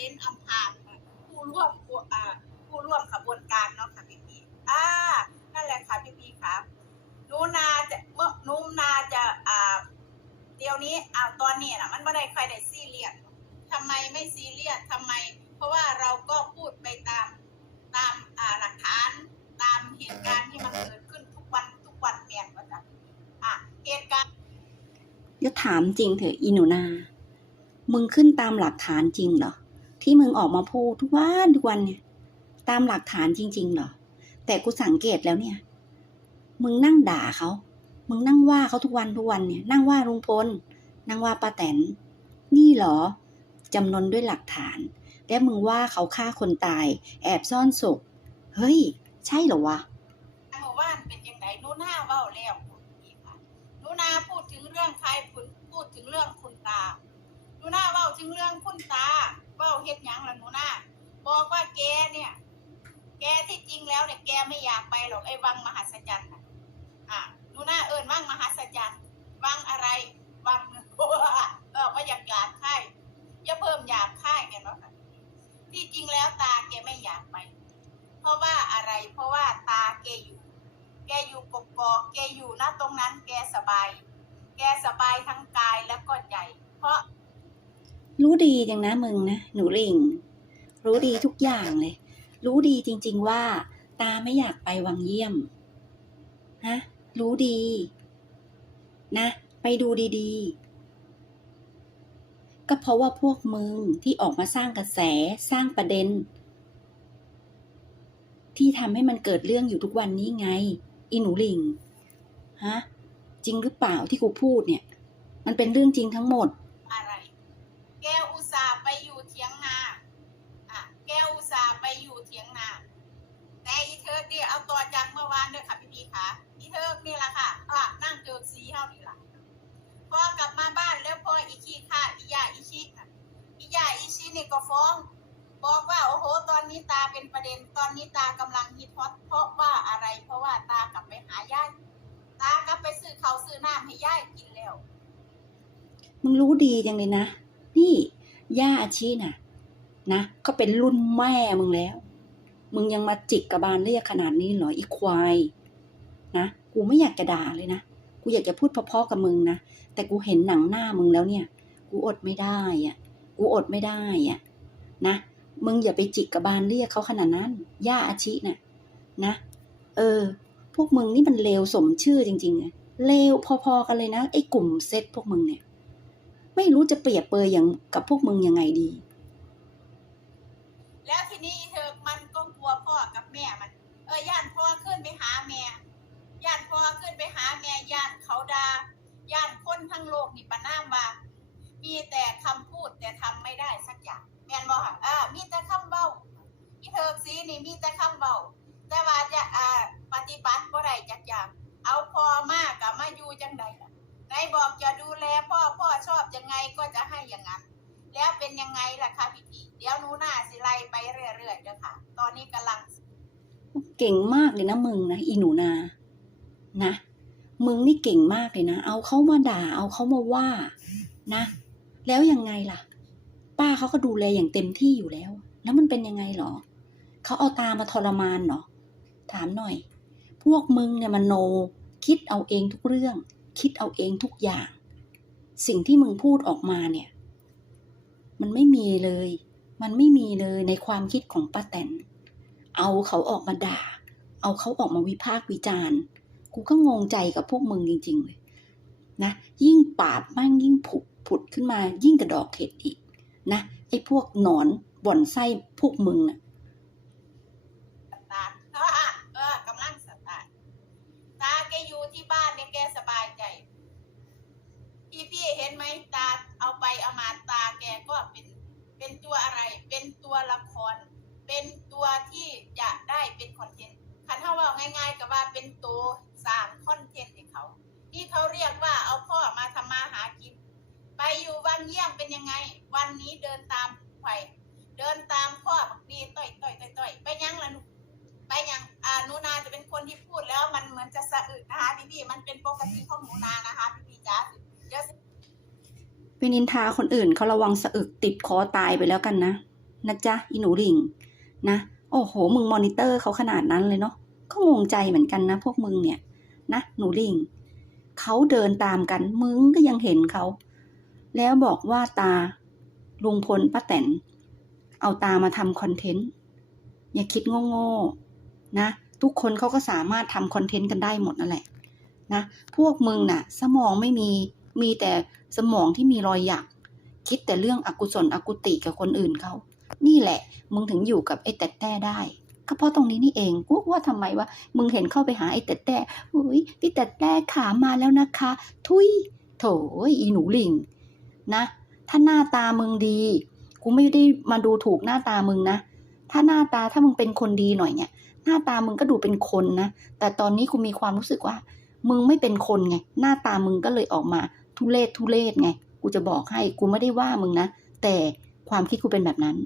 เลนอัมพานค่ะผู้ร่วมผู้ร่วมขบวนการเนาะค่ะพี่พีอ่านั่นแหละค่ะพี่พีครับนูนาจะเมื่อนุนาจะอ่าเดี๋ยวนี้อ่าตอนนี้นะมันไม่ได้ใครได้ซีเรียสทำไมไม่ซีเรียสทำไม เพราะว่าเราก็พูดไปตามตามอ่าหลักฐานตามเหตุการณ์ที่มันเกิดขึ้นทุกวันทุกวันเมียนว่าจ้ะอะเหตุการณ์เดี๋ยวถามจริงเถอะอีหนูนา มึงขึ้นตามหลักฐานจริงเหรอ ที่มึงออกมาพูดทุกวันทุกวันเนี่ย ตามหลักฐานจริงๆเหรอ แต่กูสังเกตแล้วเนี่ย มึงนั่งด่าเขา มึงนั่งว่าเขาทุกวันทุกวันเนี่ย นั่งว่าลุงพล นั่งว่าป้าแตน นี่เหรอจำนนด้วยหลักฐาน และมึงว่าเขาฆ่าคนตาย แอบซ่อนศพ เฮ้ย ใช่เหรอวะเมื่อวานเป็นยังไงนูนาเว้าแล้วพี่ค่ะหนูนาพูดถึงเรื่องใครพูดพูดถึงเรื่องคุณตาหนูนาเว้าถึงเรื่องคุณตา เว้าเฮ็ดหยังล่ะหนูนาบอกว่าแกเนี่ย แกที่จริงแล้วเนี่ยแกไม่อยากไปหรอกไอ้วังมหัศจรรย์น่ะอะหนูนาเอิญวังมหัศจรรย์วังอะไรวังเออว่าอยากอยากค่ยอย่าเพิ่มอยากค่ายแกเนาะค่ะที่จริงแล้วตาแกไม่อยากไป เพราะว่าอะไร เพราะว่าตาแกอยู่ แกอยู่กกอกแกอยู่ณตรงนั้น แกสบาย แกสบายทั้งกายแล้วก็ใจ เพราะ รู้ดีจังนะมึงนะหนูลิง รู้ดีทุกอย่างเลย รู้ดีจริง ๆ ว่า ตาไม่อยากไปวังเยี่ยมฮะรู้ดี นะ ไปดูดีๆ ก็เพราะว่าพวกมึงที่ออกมาสร้างกระแสสร้างประเด็น ที่ทำให้มันเกิดเรื่องอยู่ทุกวันนี้ไง อีหนูลิงฮะจริงหรือเปล่าที่กูพูดเนี่ย มันเป็นเรื่องจริงทั้งหมด อะไร แกอุตส่าห์ไปอยู่เถียงนา อะ แกอุตส่าห์ไปอยู่เถียงนา แต่อีเทิร์กเนี่ยเอาตัวจากเมื่อวานด้วย คะพี่พีค่ะอีเทิร์กนี่แหละค่ะอะนั่งเจอสีเท่านี่แหละพอกลับมาบ้านแล้วพออีขี้ค่ะอียาอีชิค่ะอียาอีชินี่ก็ฟ้อง บอกว่าโอ้โห ตอนนี้ตาเป็นประเด็นตอนนี้ตากำลังฮิตฮอตเพราะว่าอะไร เพราะว่าตากลับไปหายายตากลับไปซื้อเขาซื้อน้ำให้ยายกินแล้วมึงรู้ดีจังเลยนะ นี่ย่าอาชีน่ะ นะก็เป็นรุ่นแม่มึงแล้ว มึงยังมาจิกกระบาลเรียกขนาดนี้เหรออีควาย นะกูไม่อยากจะด่าเลยนะกูอยากจะพูดเพราะๆกับมึงนะแต่กูเห็นหนังหน้ามึงแล้วเนี่ย กูอดไม่ได้อะกูอดไม่ได้อะนะมึงอย่าไปจิกกระบาลเรียกเขาขนาดนั้น ย่าอาชีน่ะนะ เออ พวกมึงนี่มันเลวสมชื่อจริงๆเลยเลวพอๆกันเลยนะ ไอ้กลุ่มเซตพวกมึงเนี่ย ไม่รู้จะเปรียบเปยอย่างกับพวกมึงยังไงดี แล้วทีนี้เธอมันก็กลัวพ่อกับแม่มัน เออย่านพ่อขึ้นไปหาแม่ ย่านพ่อขึ้นไปหาแม่ย่านเขาดาย่านคนทั้งโลกนี่ปะน้ามว่ามีแต่คำพูดแต่ทำไม่ได้สักอย่างแม่นบ่ค่ะอ่ามีแต่คำเบ้าอีเถิกสีนี่มีแต่คำเบ้าแต่ว่าจะอ่าปฏิบัติบ่ได้จักอย่างเอาพ่อมากกับมาอยู่จังใดล่ะไหนบอกจะดูแลพ่อพ่อชอบยังไงก็จะให้อย่างนั้น แล้วเป็นยังไงล่ะคะพี่พีเดี๋ยวหนูหน้าสิไลไปเรื่อยๆเด้อค่ะ ตอนนี้กำลัง เก่งมากเลยนะมึงนะอีหนูนา นะ มึงนี่เก่งมากเลยนะ เอาเขามาด่า เอาเขามาว่า นะ แล้วยังไงล่ะ ป้าเขาก็ดูแลอย่างเต็มที่อยู่แล้ว แล้วมันเป็นยังไงหรอ เขาเอาตามาทรมานเหรอ ถามหน่อย พวกมึงเนี่ยมันโน คิดเอาเองทุกเรื่อง คิดเอาเองทุกอย่าง สิ่งที่มึงพูดออกมาเนี่ย มันไม่มีเลย มันไม่มีเลยในความคิดของป้าแตน เอาเขาออกมาด่าเอาเขาออกมาวิพากษ์วิจารณ์ กูก็งงใจกับพวกมึงจริง ๆ เลยนะยิ่งปาดมั่งยิ่งผุดผุดขึ้นมา ยิ่งกระดอกเห็ดอีกนะไอ้พวกหนอนบ่อนไส้พวกมึงน่ะตาร์ทเออเออกำลังสตาร์ทตาแกอยู่ที่บ้านเนี่ยแกสบายใจ พี่พี่เห็นไหมตาเอาไปเอามาตาแกก็เป็นเป็นตัวอะไร เป็นตัวละคร เป็นตัวที่จะได้เป็นคอนเทนต์คันถ้าว่าง่าย ๆ ก็ว่าเป็นตัว สร้างคอนเทนต์ให้เขา ที่เขาเรียกว่าเอาพ่อมาทำมาหากิน ไปอยู่วังเยี่ยมเป็นยังไง วันนี้เดินตามไผ่เดินตามพ่อบักดีต่อยต่อยต่อยต่อยไปยังละหนูไปยังอ่าหนูนาจะเป็นคนที่พูดแล้วมันเหมือนจะสะอึกนะคะพี่พี่มันเป็นปกติของหนูนานะคะพี่พี่จ๋าเดี๋ยวเป็นนินทาคนอื่นเขาระวังสะอึกติดคอตายไปแล้วกันนะนะจ๊ะอีหนูหลิงนะ โอ้โห มึงมอนิเตอร์เขาขนาดนั้นเลยเนาะก็งงใจเหมือนกันนะพวกมึงเนี่ย นะหนูลิงเขาเดินตามกันมึงก็ยังเห็นเขาแล้วบอกว่าตาลุงพลป้าแตนเอาตามาทำคอนเทนต์อย่าคิดโง่ๆนะ ทุกคนเขาก็สามารถทำคอนเทนต์กันได้หมดนั่นแหละนะพวกมึงน่ะ สมองไม่มีมีแต่สมองที่มีรอยหยัก คิดแต่เรื่องอกุศลอกุติกับคนอื่นเขานี่แหละ มึงถึงอยู่กับไอ้แต่แต่ได้ ก็เพราะตรงนี้นี่เองกูว่าทำไมวะมึงเห็นเข้าไปหาไอ้แต่แต่อุ้ยพี่แต่แต่ขามาแล้วนะคะ ทุยโถอีหนูหลิงนะถ้าหน้าตามึงดี กูไม่ได้มาดูถูกหน้าตามึงนะ ถ้าหน้าตาถ้ามึงเป็นคนดีหน่อยเนี่ย หน้าตามึงก็ดูเป็นคนนะ แต่ตอนนี้กูมีความรู้สึกว่า มึงไม่เป็นคนไง หน้าตามึงก็เลยออกมา ทุเลศทุเลศไง กูจะบอกให้ กูไม่ได้ว่ามึงนะ แต่ความคิดกูเป็นแบบนั้น